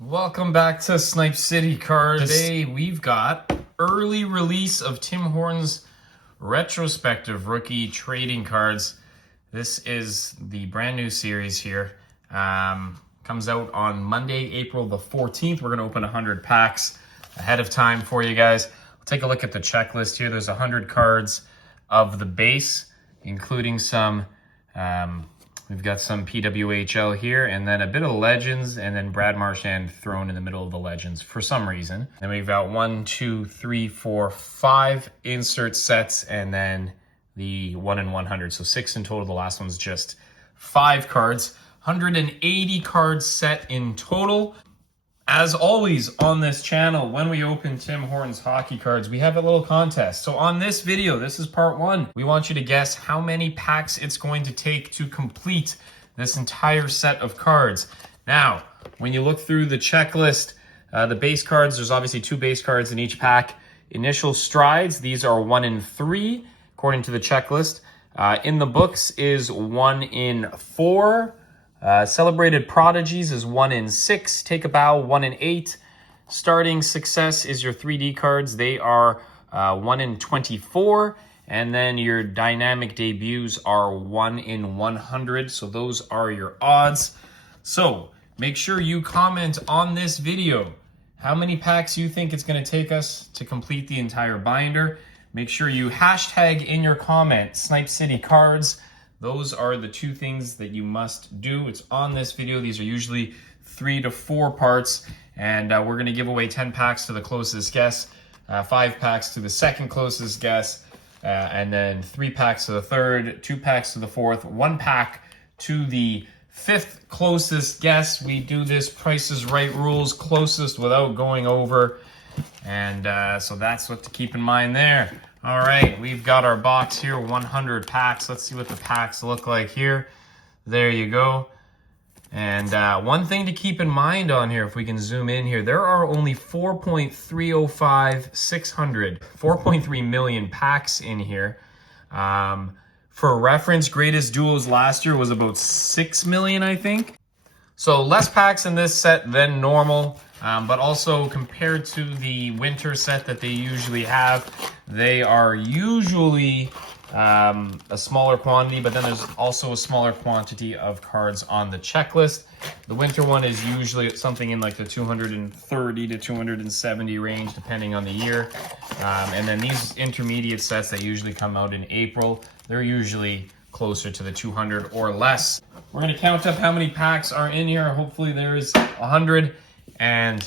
Welcome back to Snipe City Cards. Today we've got early release of Tim Hortons Retrospective rookie trading cards. This is the brand new series here. Comes out on Monday, April the 14th. We're going to open 100 packs ahead of time for you guys. We'll take a look at the checklist here. There's 100 cards of the base, including some... We've got some PWHL here, and then a bit of Legends, and then Brad Marchand thrown in the middle of the Legends for some reason. Then we've got 1, 2, 3, 4, 5 insert sets, and then the 1 in 100. So 6 in total. The last one's just 5 cards. 180 cards set in total. As always on this channel, when we open Tim Hortons hockey cards, we have a little contest. So on this video, this is part 1. We want you to guess how many packs it's going to take to complete this entire set of cards. Now, when you look through the checklist, the base cards, there's obviously 2 base cards in each pack. Initial strides, these are 1 in 3, according to the checklist. In the books is 1 in 4. Celebrated Prodigies is 1 in 6. Take a Bow, 1 in 8. Starting Success is your 3D cards. They are 1 in 24. And then your Dynamic Debuts are 1 in 100. So those are your odds. So make sure you comment on this video how many packs you think it's going to take us to complete the entire binder. Make sure you hashtag in your comment Snipe City Cards. Those are the 2 things that you must do. It's on this video. These are usually 3 to 4 parts, and we're going to give away 10 packs to the closest guess, 5 packs to the second closest guess, and then 3 packs to the third, 2 packs to the fourth, 1 pack to the 5th closest guess. We do this Price is Right rules, closest without going over, and so that's what to keep in mind there. All right, we've got our box here, 100 packs. Let's see what the packs look like here. There you go. And one thing to keep in mind on here, if we can zoom in here, there are only 4.3 million packs in here. For reference, Greatest Duos last year was about 6 million, I think. So less packs in this set than normal, but also compared to the winter set that they usually have, they are usually a smaller quantity, but then there's also a smaller quantity of cards on the checklist. The winter one is usually something in like the 230 to 270 range, depending on the year. And then these intermediate sets that usually come out in April, they're usually closer to the 200 or less. We're going to count up how many packs are in here. Hopefully there is 100, and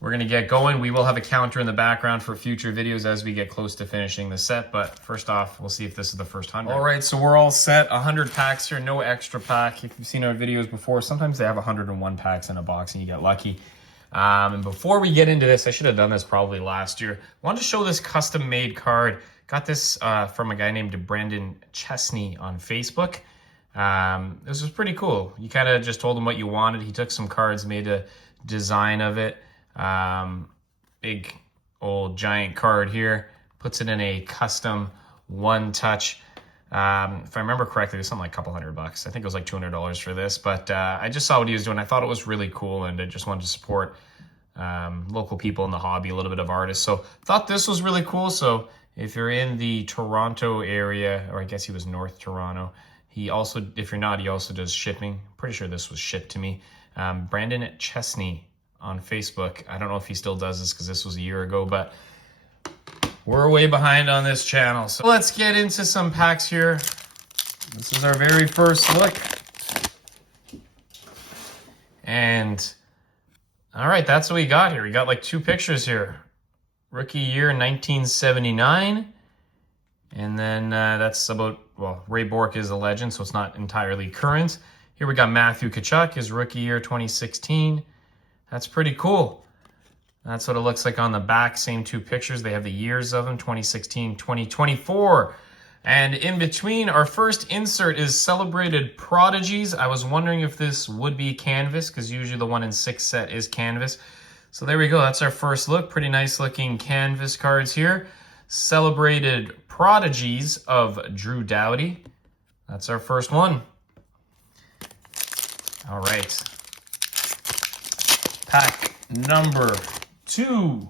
we're going to get going. We will have a counter in the background for future videos as we get close to finishing the set, but first off, we'll see if this is the first 100. All right, so we're all set. 100 packs here, no extra pack. If you've seen our videos before, sometimes they have 101 packs in a box and you get lucky. And before we get into this, I should have done this probably last year. I wanted to show this custom-made card. Got this from a guy named Brendan Chesney on Facebook. This was pretty cool. You kind of just told him what you wanted. He took some cards, made a design of it. Big old giant card here. Puts it in a custom one-touch. If I remember correctly, it was something like a couple $100. I think it was like $200 for this. But I just saw what he was doing. I thought it was really cool, and I just wanted to support local people in the hobby, a little bit of artists. So thought this was really cool. So if you're in the Toronto area, or I guess he was North Toronto, he also, if you're not, he also does shipping. Pretty sure this was shipped to me. Brandon Chesney on Facebook. I don't know if he still does this because this was a year ago, but we're way behind on this channel. So let's get into some packs here. This is our very first look. And all right, that's what we got here. We got like 2 pictures here. Rookie year 1979. And then that's about, well, Ray Bourque is a legend, so it's not entirely current. Here we got Matthew Tkachuk, his rookie year 2016. That's pretty cool. That's what it looks like on the back. Same 2 pictures. They have the years of them, 2016, 2024. And in between, our first insert is Celebrated Prodigies. I was wondering if this would be canvas, because usually the 1 in 6 set is canvas. So there we go. That's our first look. Pretty nice looking canvas cards here. Celebrated Prodigies of Drew Doughty. That's our first one. All right. Pack number 2.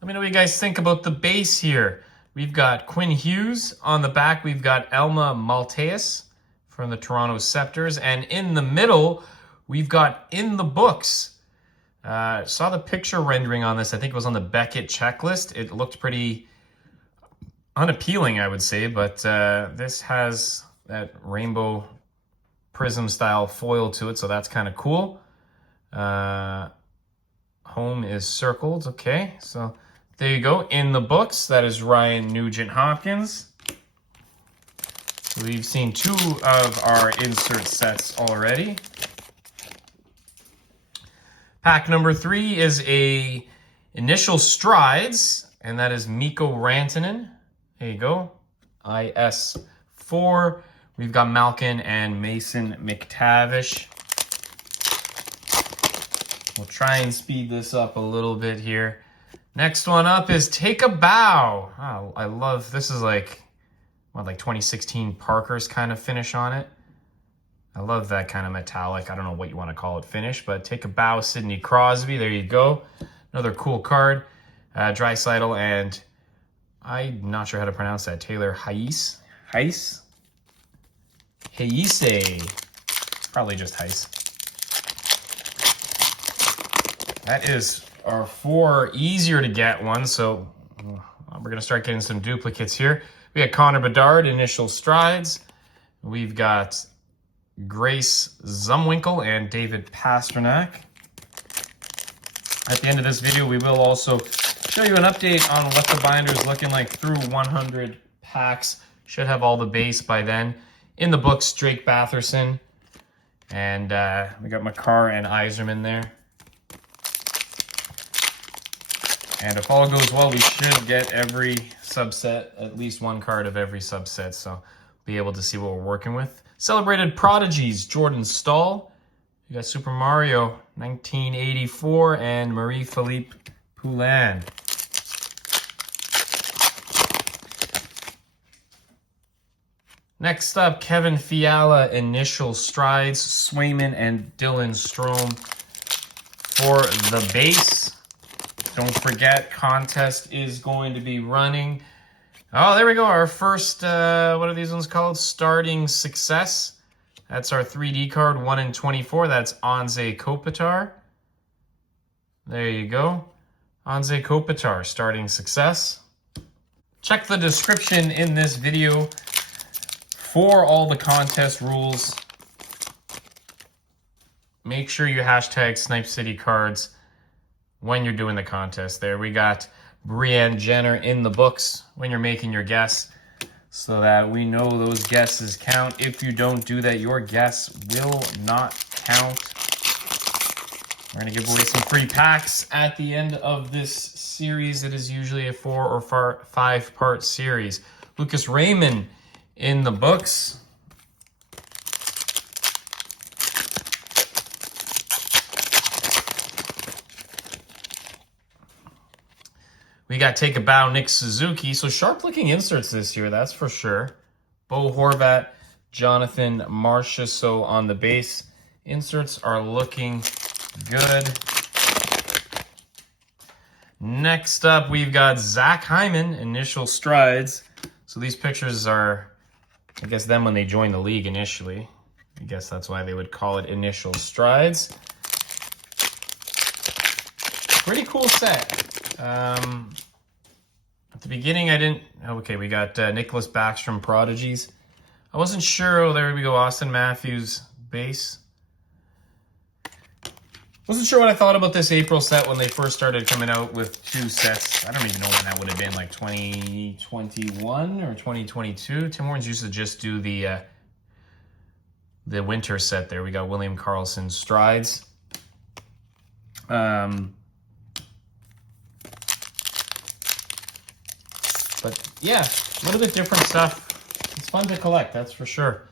Let me know what you guys think about the base here. We've got Quinn Hughes. On the back, we've got Elma Malteus from the Toronto Scepters. And in the middle, we've got In the Books. Saw the picture rendering on this. I think it was on the Beckett checklist. It looked pretty unappealing, I would say. But this has that rainbow prism style foil to it. So that's kind of cool. Home is circled. Okay, so there you go. In the Books, that is Ryan Nugent-Hopkins. We've seen 2 of our insert sets already. Pack number 3 is a Initial Strides, and that is Mikko Rantanen. There you go. IS4. We've got Malkin and Mason McTavish. We'll try and speed this up a little bit here. Next one up is Take a Bow. Oh, I love, this is like 2016 Parker's kind of finish on it. I love that kind of metallic, I don't know what you want to call it, finish, but Take a Bow, Sidney Crosby, there you go. Another cool card. Draisaitl and, I'm not sure how to pronounce that, Taylor Heise? Probably just Heise. That is our 4 easier to get ones, so we're going to start getting some duplicates here. We got Connor Bedard, Initial Strides. We've got Grace Zumwinkle and David Pastrnak. At the end of this video, we will also show you an update on what the binder is looking like through 100 packs. Should have all the base by then. In the Books, Drake Batherson. And we got Makar and Yzerman there. And if all goes well, we should get every subset, at least one card of every subset, so be able to see what we're working with. Celebrated Prodigies, Jordan Stahl. We got Super Mario 1984 and Marie-Philippe Poulin. Next up, Kevin Fiala, Initial Strides, Swayman and Dylan Strome for the base. Don't forget, contest is going to be running. Oh, there we go. Our first, what are these ones called? Starting Success. That's our 3D card, 1 in 24. That's Anze Kopitar. There you go. Anze Kopitar, Starting Success. Check the description in this video for all the contest rules. Make sure you hashtag Snipe City Cards when you're doing the contest there. We got Brienne Jenner in the books when you're making your guess so that we know those guesses count. If you don't do that, your guess will not count. We're going to give away some free packs at the end of this series. It is usually a 4 or 5-part series. Lucas Raymond in the books. We got Take a Bow, Nick Suzuki. So sharp-looking inserts this year, that's for sure. Bo Horvat, Jonathan Marchessault on the base. Inserts are looking good. Next up, we've got Zach Hyman, Initial Strides. So these pictures are, I guess, them when they joined the league initially. I guess that's why they would call it Initial Strides. Pretty cool set. At the beginning, I didn't... Okay, we got Nicholas Backstrom Prodigies. I wasn't sure... Oh, there we go. Austin Matthews base. Wasn't sure what I thought about this April set when they first started coming out with 2 sets. I don't even know when that would have been, like 2021 or 2022. Tim Hortons used to just do the winter set there. We got William Karlsson Strides. But yeah, a little bit different stuff. It's fun to collect, that's for sure.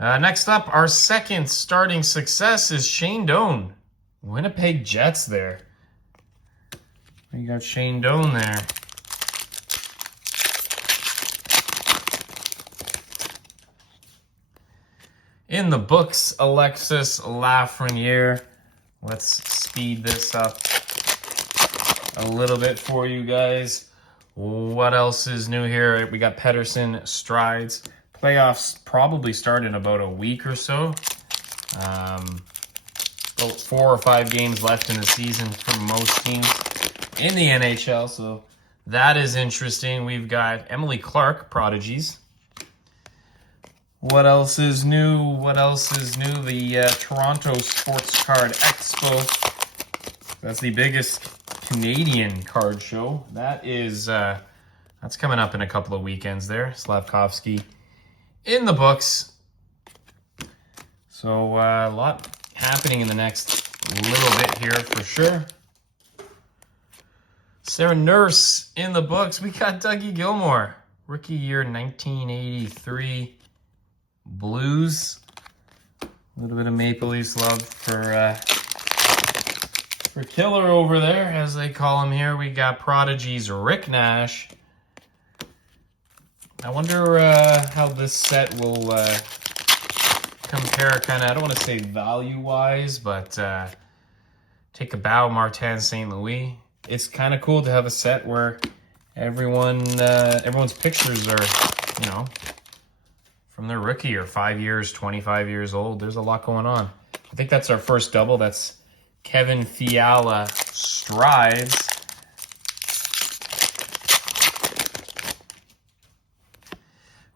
Next up, our second Starting Success is Shane Doan. Winnipeg Jets there. We got Shane Doan there. In the books, Alexis Lafreniere. Let's speed this up a little bit for you guys. What else is new here? We got Pedersen Strides. Playoffs probably start in about a week or so. About 4 or 5 games left in the season for most teams in the NHL, so that is interesting. We've got Emily Clark Prodigies. What else is new? What else is new? The Toronto Sports Card Expo. That's the biggest Canadian card show. That is that's coming up in a couple of weekends there. Slavkovsky in the books. So a lot happening in the next little bit here for sure. Sarah Nurse in the books. We got Dougie Gilmour, rookie year 1983 Blues. A little bit of Maple Leafs love for Killer over there, as they call him here. We got Prodigies Rick Nash. I wonder how this set will compare, kind of, I don't want to say value-wise, but take a bow, Martin St. Louis. It's kind of cool to have a set where everyone's pictures are, you know, from their rookie or 5 years, 25 years old. There's a lot going on. I think that's our first double. That's Kevin Fiala Strides.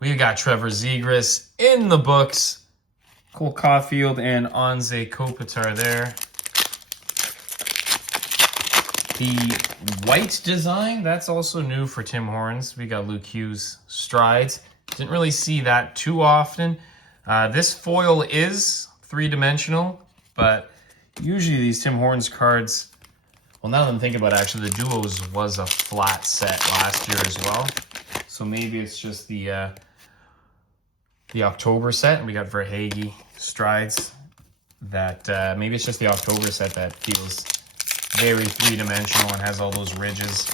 We've got Trevor Zegras in the books. Cole Caulfield and Anze Kopitar there. The white design, that's also new for Tim Hortons. We got Luke Hughes Strides. Didn't really see that too often. This foil is 3-dimensional, but usually these Tim Hortons cards, well, now that I'm thinking about it, actually, the Duos was a flat set last year as well. So maybe it's just the October set. We got Verhaeghe Strides. That maybe it's just the October set that feels very 3-dimensional and has all those ridges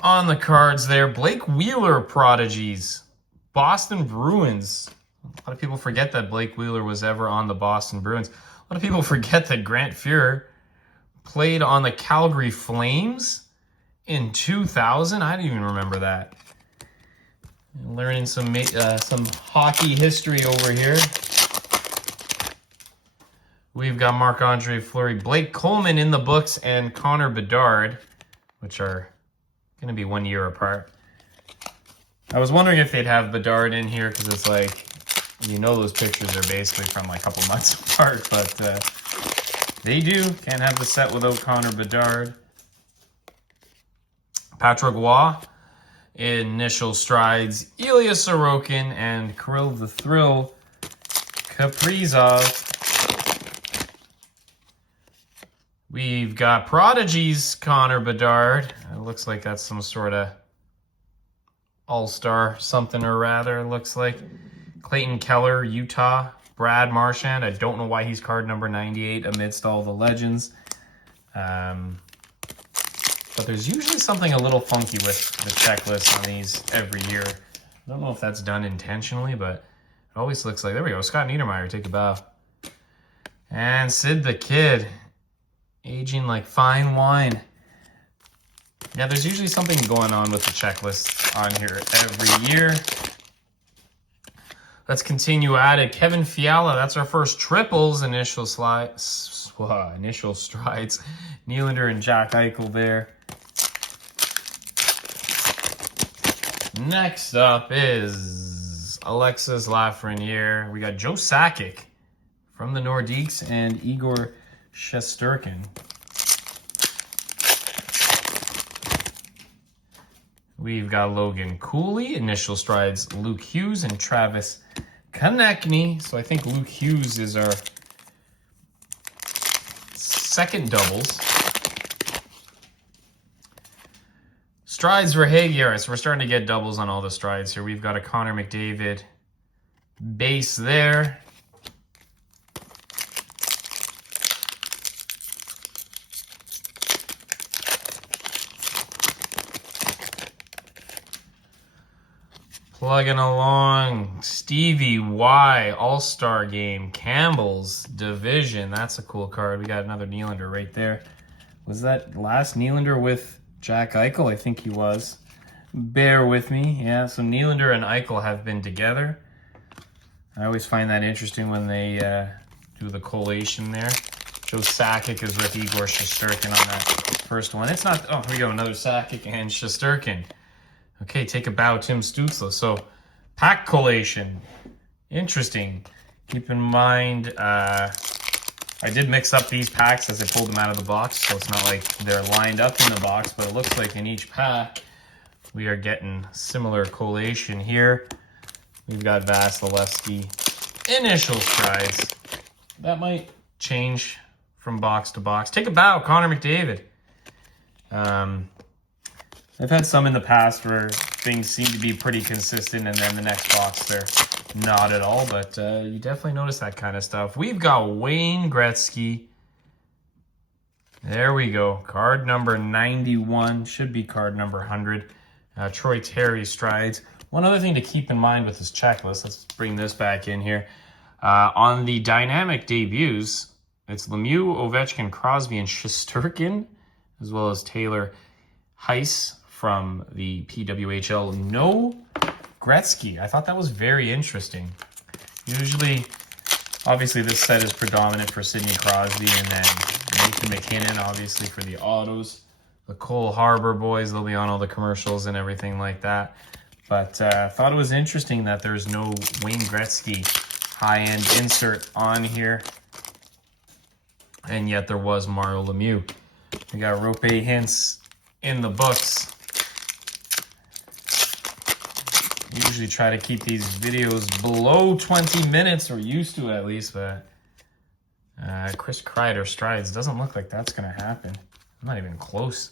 on the cards there. Blake Wheeler Prodigies. Boston Bruins. A lot of people forget that Blake Wheeler was ever on the Boston Bruins. A lot of people forget that Grant Fuhrer played on the Calgary Flames in 2000. I didn't even remember that. Learning some hockey history over here. We've got Marc-Andre Fleury, Blake Coleman in the books, and Connor Bedard, which are going to be 1 year apart. I was wondering if they'd have Bedard in here because it's like, you know, those pictures are basically from like a couple months apart, but they do. Can't have the set without Connor Bedard. Patrick Roy, initial strides, Ilya Sorokin, and Kirill the Thrill Kaprizov. We've got Prodigies, Connor Bedard. It looks like that's some sort of all-star something or rather, it looks like. Clayton Keller, Utah. Brad Marchand. I don't know why he's card number 98 amidst all the legends. But there's usually something a little funky with the checklist on these every year. I don't know if that's done intentionally, but it always looks like... There we go. Scott Niedermayer, take a bow. And Sid the Kid. Aging like fine wine. Yeah, there's usually something going on with the checklist on here every year. Let's continue at it. Kevin Fiala, that's our first triples. Initial strides. Nylander and Jack Eichel there. Next up is Alexis Lafreniere. We got Joe Sakic from the Nordiques and Igor Shesterkin. We've got Logan Cooley, initial strides, Luke Hughes, and Travis Konechny. So I think Luke Hughes is our second doubles. Strides for Hagier. So we're starting to get doubles on all the strides here. We've got a Connor McDavid base there. Plugging along. Stevie Y, All-Star Game, Campbell's Division. That's a cool card. We got another Nylander right there. Was that last Nylander with Jack Eichel? I think he was. Bear with me. Yeah, so Nylander and Eichel have been together. I always find that interesting when they do the collation there. Joe Sakic is with Igor Shesterkin on that first one. It's not... Oh, here we go. Another Sakic and Shesterkin. Okay, take a bow, Tim Stützle. So, pack collation. Interesting. Keep in mind, I did mix up these packs as I pulled them out of the box, so it's not like they're lined up in the box, but it looks like in each pack, we are getting similar collation here. We've got Vasilevsky. Initial strides. That might change from box to box. Take a bow, Connor McDavid. I've had some in the past where things seem to be pretty consistent and then the next box they're not at all, but you definitely notice that kind of stuff. We've got Wayne Gretzky. There we go. Card number 91. Should be card number 100. Troy Terry strides. One other thing to keep in mind with this checklist, let's bring this back in here. On the dynamic debuts, it's Lemieux, Ovechkin, Crosby, and Shesterkin, as well as Taylor Heiss from the PWHL. No Gretzky. I thought that was very interesting. Usually, obviously, this set is predominant for Sidney Crosby and then Nathan McKinnon, obviously, for the autos. The Cole Harbor boys, they'll be on all the commercials and everything like that. But I thought it was interesting that there's no Wayne Gretzky high-end insert on here. And yet there was Mario Lemieux. We got Rope Hintz in the books. Usually try to keep these videos below 20 minutes, or used to at least, but Chris Kreider strides. Doesn't look like that's going to happen. I'm not even close.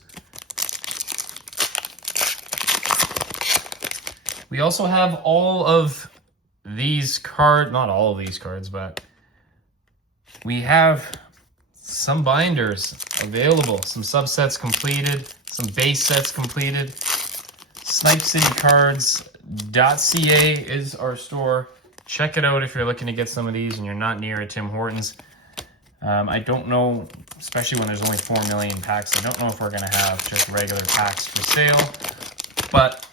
We also have all of these cards, not all of these cards, but we have some binders available, some subsets completed, some base sets completed. SnipeCityCards.ca is our store. Check it out if you're looking to get some of these and you're not near a Tim Hortons. I don't know, especially when there's only 4 million packs, I don't know if we're going to have just regular packs for sale, but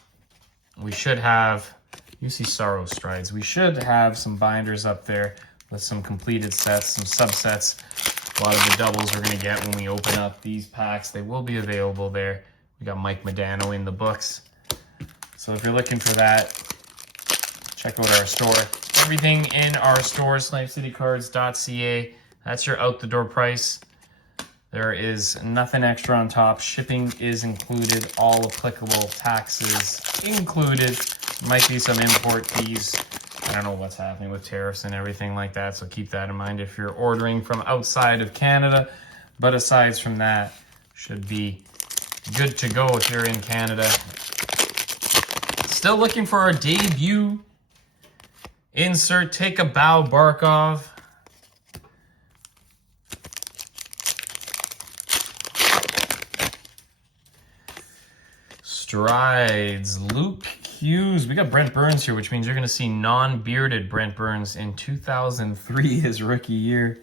we should have, you see Sorrow strides, we should have some binders up there with some completed sets, some subsets. A lot of the doubles we're going to get when we open up these packs, they will be available there. We got Mike Modano in the books. So if you're looking for that, check out our store. Everything in our store, SnipeCityCards.ca. That's your out-the-door price. There is nothing extra on top. Shipping is included. All applicable taxes included. Might be some import fees. I don't know what's happening with tariffs and everything like that, so keep that in mind if you're ordering from outside of Canada. But aside from that, should be good to go if you're in Canada. Still looking for our debut insert. Take a bow, Barkov. Strides, Luke Hughes. We got Brent Burns here, which means you're going to see non-bearded Brent Burns in 2003, his rookie year.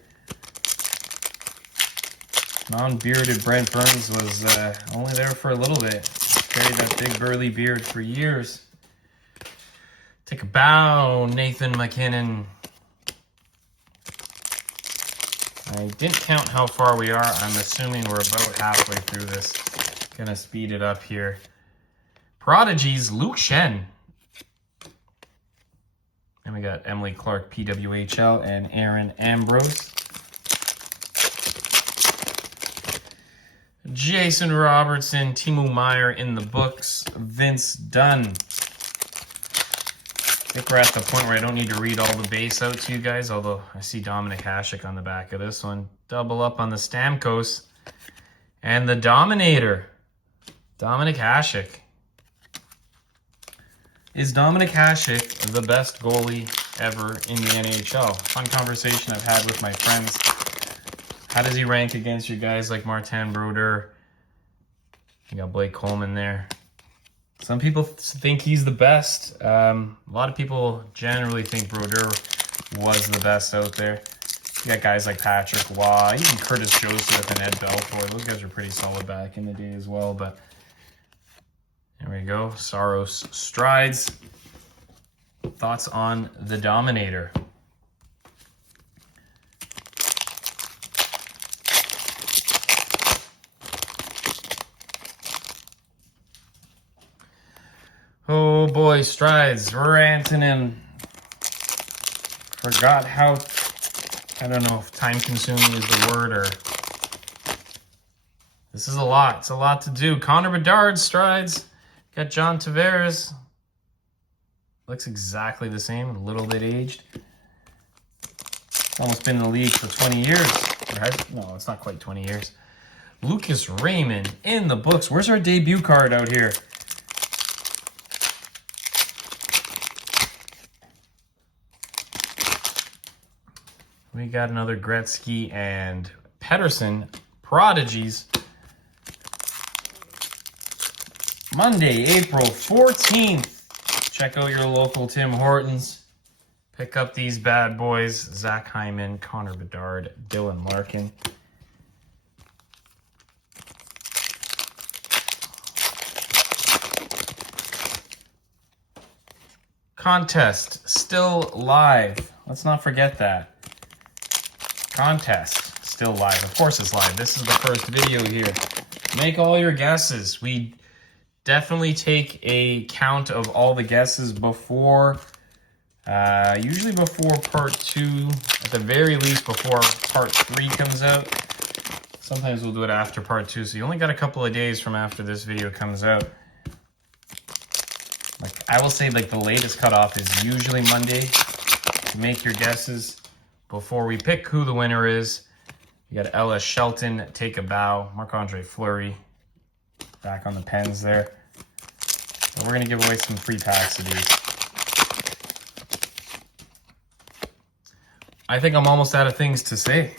Non-bearded Brent Burns was only there for a little bit. Carried that big burly beard for years. Take a bow, Nathan McKinnon. I didn't count how far we are. I'm assuming we're about halfway through this. Gonna speed it up here. Prodigies, Luke Shen. And we got Emily Clark, PWHL, and Aaron Ambrose. Jason Robertson, Timo Meyer in the books. Vince Dunn. I think we're at the point where I don't need to read all the base out to you guys, although I see Dominic Hasek on the back of this one. Double up on the Stamkos. And the Dominator, Dominic Hasek. Is Dominic Hasek the best goalie ever in the NHL? Fun conversation I've had with my friends. How does he rank against you guys like Martin Brodeur? You got Blake Coleman there. Some people think he's the best. A lot of people generally think Brodeur was the best out there. You got guys like Patrick Waugh, even Curtis Joseph and Ed Belfour. Those guys were pretty solid back in the day as well. But there we go. Saros Strides. Thoughts on the Dominator? Oh boy, Strides, Rantanen. Forgot how, I don't know if time consuming is the word or. This is a lot. It's a lot to do. Connor Bedard, Strides. Got John Tavares. Looks exactly the same, a little bit aged. Almost been in the league for 20 years. Right? No, it's not quite 20 years. Lucas Raymond in the books. Where's our debut card out here? We got another Gretzky and Pettersson Prodigies. Monday, April 14th. Check out your local Tim Hortons. Pick up these bad boys. Zach Hyman, Connor Bedard, Dylan Larkin. Contest still live. Let's not forget that. Contest still live. Of course it's live. This is the first video here. Make all your guesses. We definitely take a count of all the guesses before, usually before part 2, at the very least before part 3 comes out. Sometimes we'll do it after part 2, so you only got a couple of days from after this video comes out. Like I will say, like the latest cutoff is usually Monday to make your guesses before we pick who the winner is. You got Ellis Shelton, take a bow. Marc-Andre Fleury back on the pens there. And we're going to give away some free packs of these. I think I'm almost out of things to say.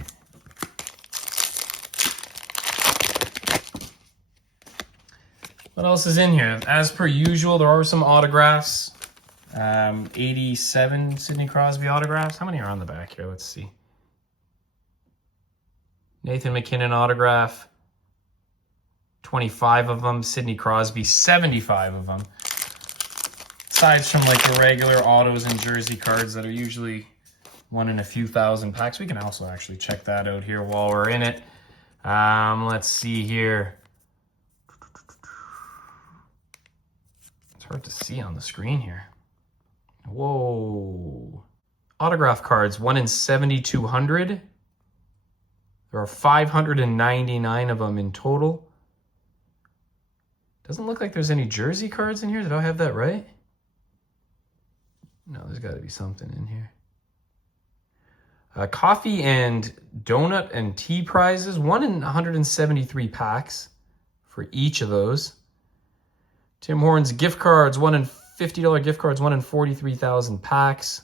What else is in here? As per usual, there are some autographs. 87 Sidney Crosby autographs. How many are on the back here? Let's see. Nathan McKinnon autograph. 25 of them. Sidney Crosby, 75 of them. Aside from like the regular autos and jersey cards that are usually one in a few thousand packs. We can also actually check that out here while we're in it. Let's see here. It's hard to see on the screen here. Whoa. Autograph cards, 1 in 7,200. There are 599 of them in total. Doesn't look like there's any jersey cards in here. Did I have that right? No, there's got to be something in here. Coffee and donut and tea prizes, 1 in 173 packs for each of those. Tim Hortons gift cards, 1 in $50 gift cards, 1 in 43,000 packs.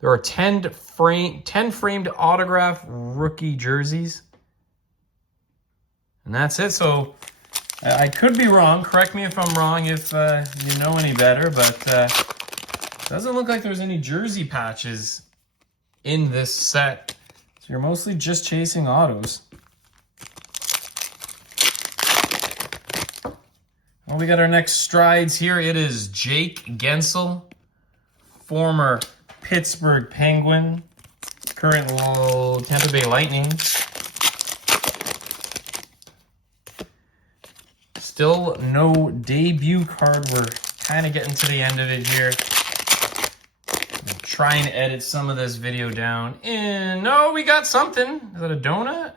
There are 10 framed autograph rookie jerseys. And that's it. So I could be wrong. Correct me if I'm wrong if you know any better. But doesn't look like there's any jersey patches in this set. So you're mostly just chasing autos. Well, we got our next Strides here. It is Jake Gensel, former Pittsburgh Penguin, current Tampa Bay Lightning. Still no debut card. We're kind of getting to the end of it here. I'm trying to edit some of this video down. And no, we got something. Is that a donut?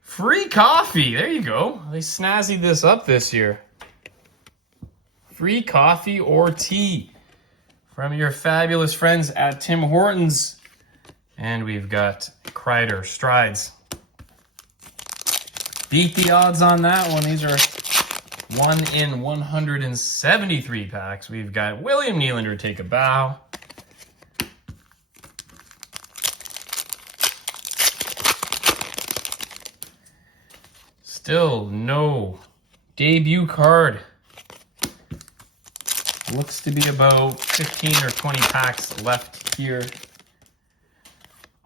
Free coffee. There you go. They snazzied this up this year. Free coffee or tea from your fabulous friends at Tim Hortons. And we've got Kreider Strides. Beat the odds on that one. These are 1 in 173 packs. We've got William Nylander, take a bow. Still no debut card Looks to be about 15 or 20 packs left here.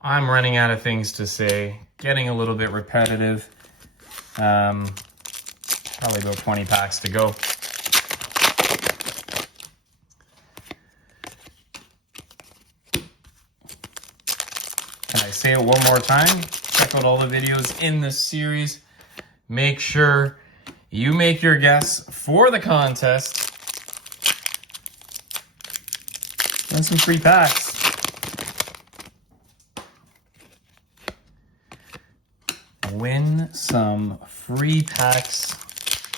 I'm running out of things to say, getting a little bit repetitive. Probably about 20 packs to go. Can I say it one more time? Check out all the videos in this series. Make sure you make your guess for the contest. And some free packs. Win some free packs.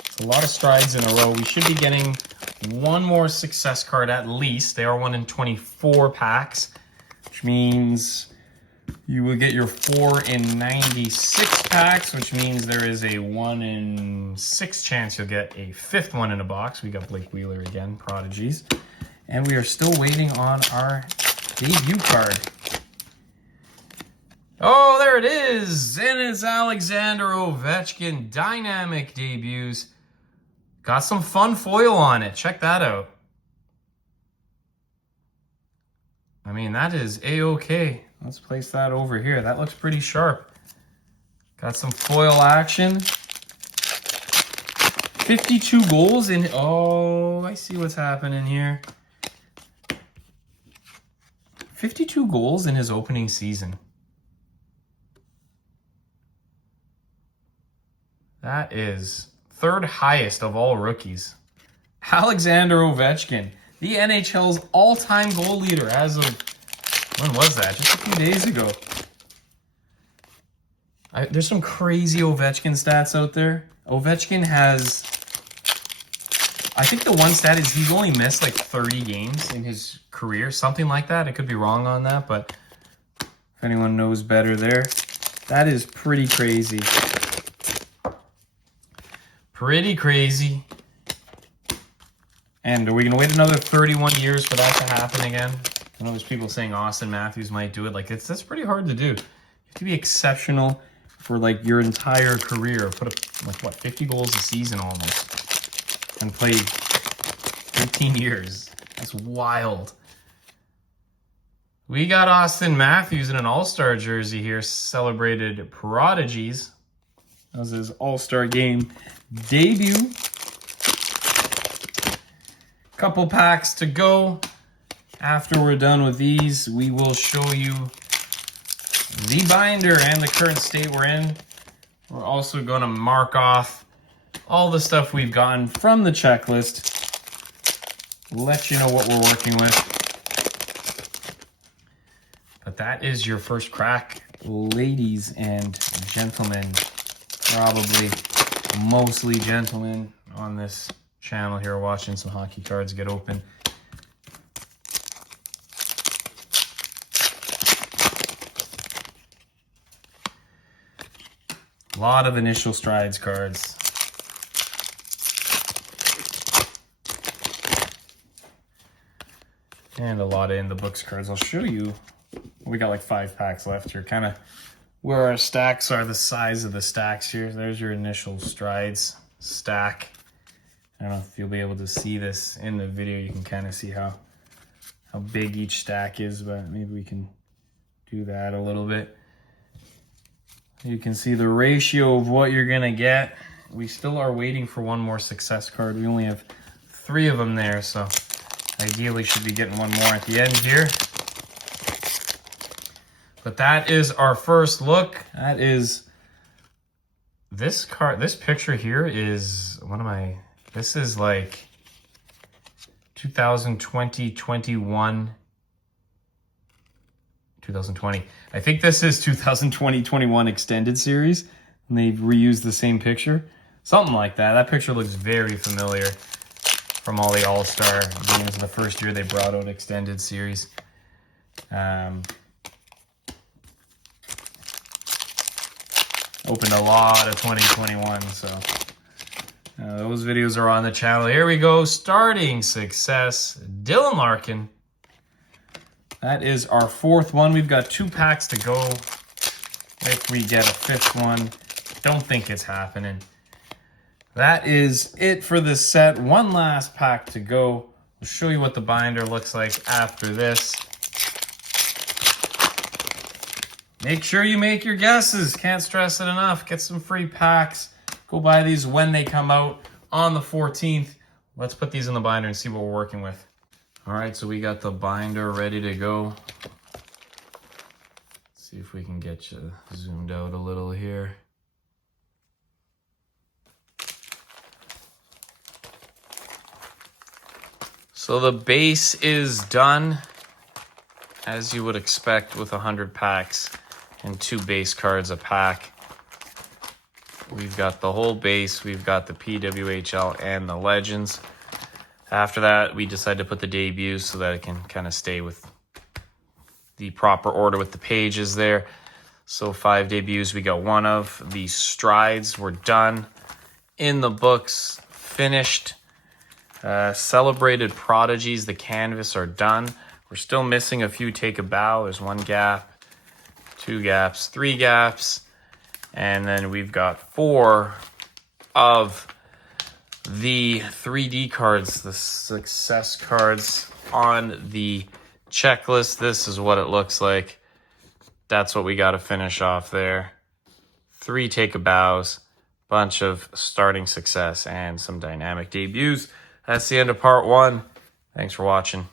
It's a lot of strides in a row. We should be getting one more success card at least. They are 1 in 24 packs, which means you will get your 4 in 96 packs, which means there is a 1 in 6 chance you'll get a 5th one in a box. We got Blake Wheeler again, Prodigies. And we are still waiting on our debut card. Oh, there it is. And it's Alexander Ovechkin Dynamic Debuts. Got some fun foil on it. Check that out. I mean, that is A-okay. Let's place that over here. That looks pretty sharp. Got some foil action. 52 goals in... Oh, I see what's happening here. 52 goals in his opening season. That is 3rd highest of all rookies. Alexander Ovechkin, the NHL's all-time goal leader as of, when was that? Just a few days ago. There's some crazy Ovechkin stats out there. Ovechkin has, I think the one stat is he's only missed like 30 games in his career, something like that. I could be wrong on that, but if anyone knows better there, that is pretty crazy. Pretty crazy. And are we going to wait another 31 years for that to happen again? I know there's people saying Austin Matthews might do it. Like, that's pretty hard to do. You have to be exceptional for, like, your entire career. Put up, like, what, 50 goals a season almost. And play 15 years. That's wild. We got Austin Matthews in an All-Star jersey here. Celebrated Prodigies. That was his All-Star game debut. Couple packs to go. After we're done with these, we will show you the binder and the current state we're in. We're also going to mark off all the stuff we've gotten from the checklist. Let you know what we're working with. But that is your first crack, ladies and gentlemen. Probably mostly gentlemen on this channel here watching some hockey cards get open. A lot of initial strides cards. And a lot of in the books cards. I'll show you. We got like 5 packs left here. Kind of where our stacks are, the size of the stacks here. There's your initial strides stack. I don't know if you'll be able to see this in the video. You can kind of see how big each stack is, but maybe we can do that a little bit. You can see the ratio of what you're gonna get. We still are waiting for one more success card. We only have 3 of them there, so ideally should be getting one more at the end here. But that is our first look. That is this card. This picture here is this is like 2020, 21, 2020. I think this is 2020, 21 extended series. And they've reused the same picture. Something like that. That picture looks very familiar from all the All-Star games in the first year they brought out extended series. Opened a lot of 2021, so those videos are on the channel. Here we go, starting success, Dylan Larkin. That is our 4th one. We've got 2 packs to go. If we get a 5th one, don't think it's happening. That is it for this set. One last pack to go. I'll show you what the binder looks like after this. Make sure you make your guesses. Can't stress it enough. Get some free packs. Go buy these when they come out on the 14th. Let's put these in the binder and see what we're working with. All right, so we got the binder ready to go. See if we can get you zoomed out a little here. So the base is done, as you would expect with 100 packs and 2 base cards a pack. We've got the whole base, we've got the PWHL and the Legends. After that, we decided to put the debuts so that it can kind of stay with the proper order with the pages there. So 5 debuts we got 1 of. The strides were done. In the books, finished. Celebrated Prodigies, the canvas are done. We're still missing a few Take a Bow. There's 1 gap, 2 gaps, 3 gaps. And then we've got 4 of the 3D cards, the success cards on the checklist. This is what it looks like. That's what we got to finish off there. 3 Take a Bows, bunch of starting success, and some dynamic debuts. That's the end of part 1. Thanks for watching.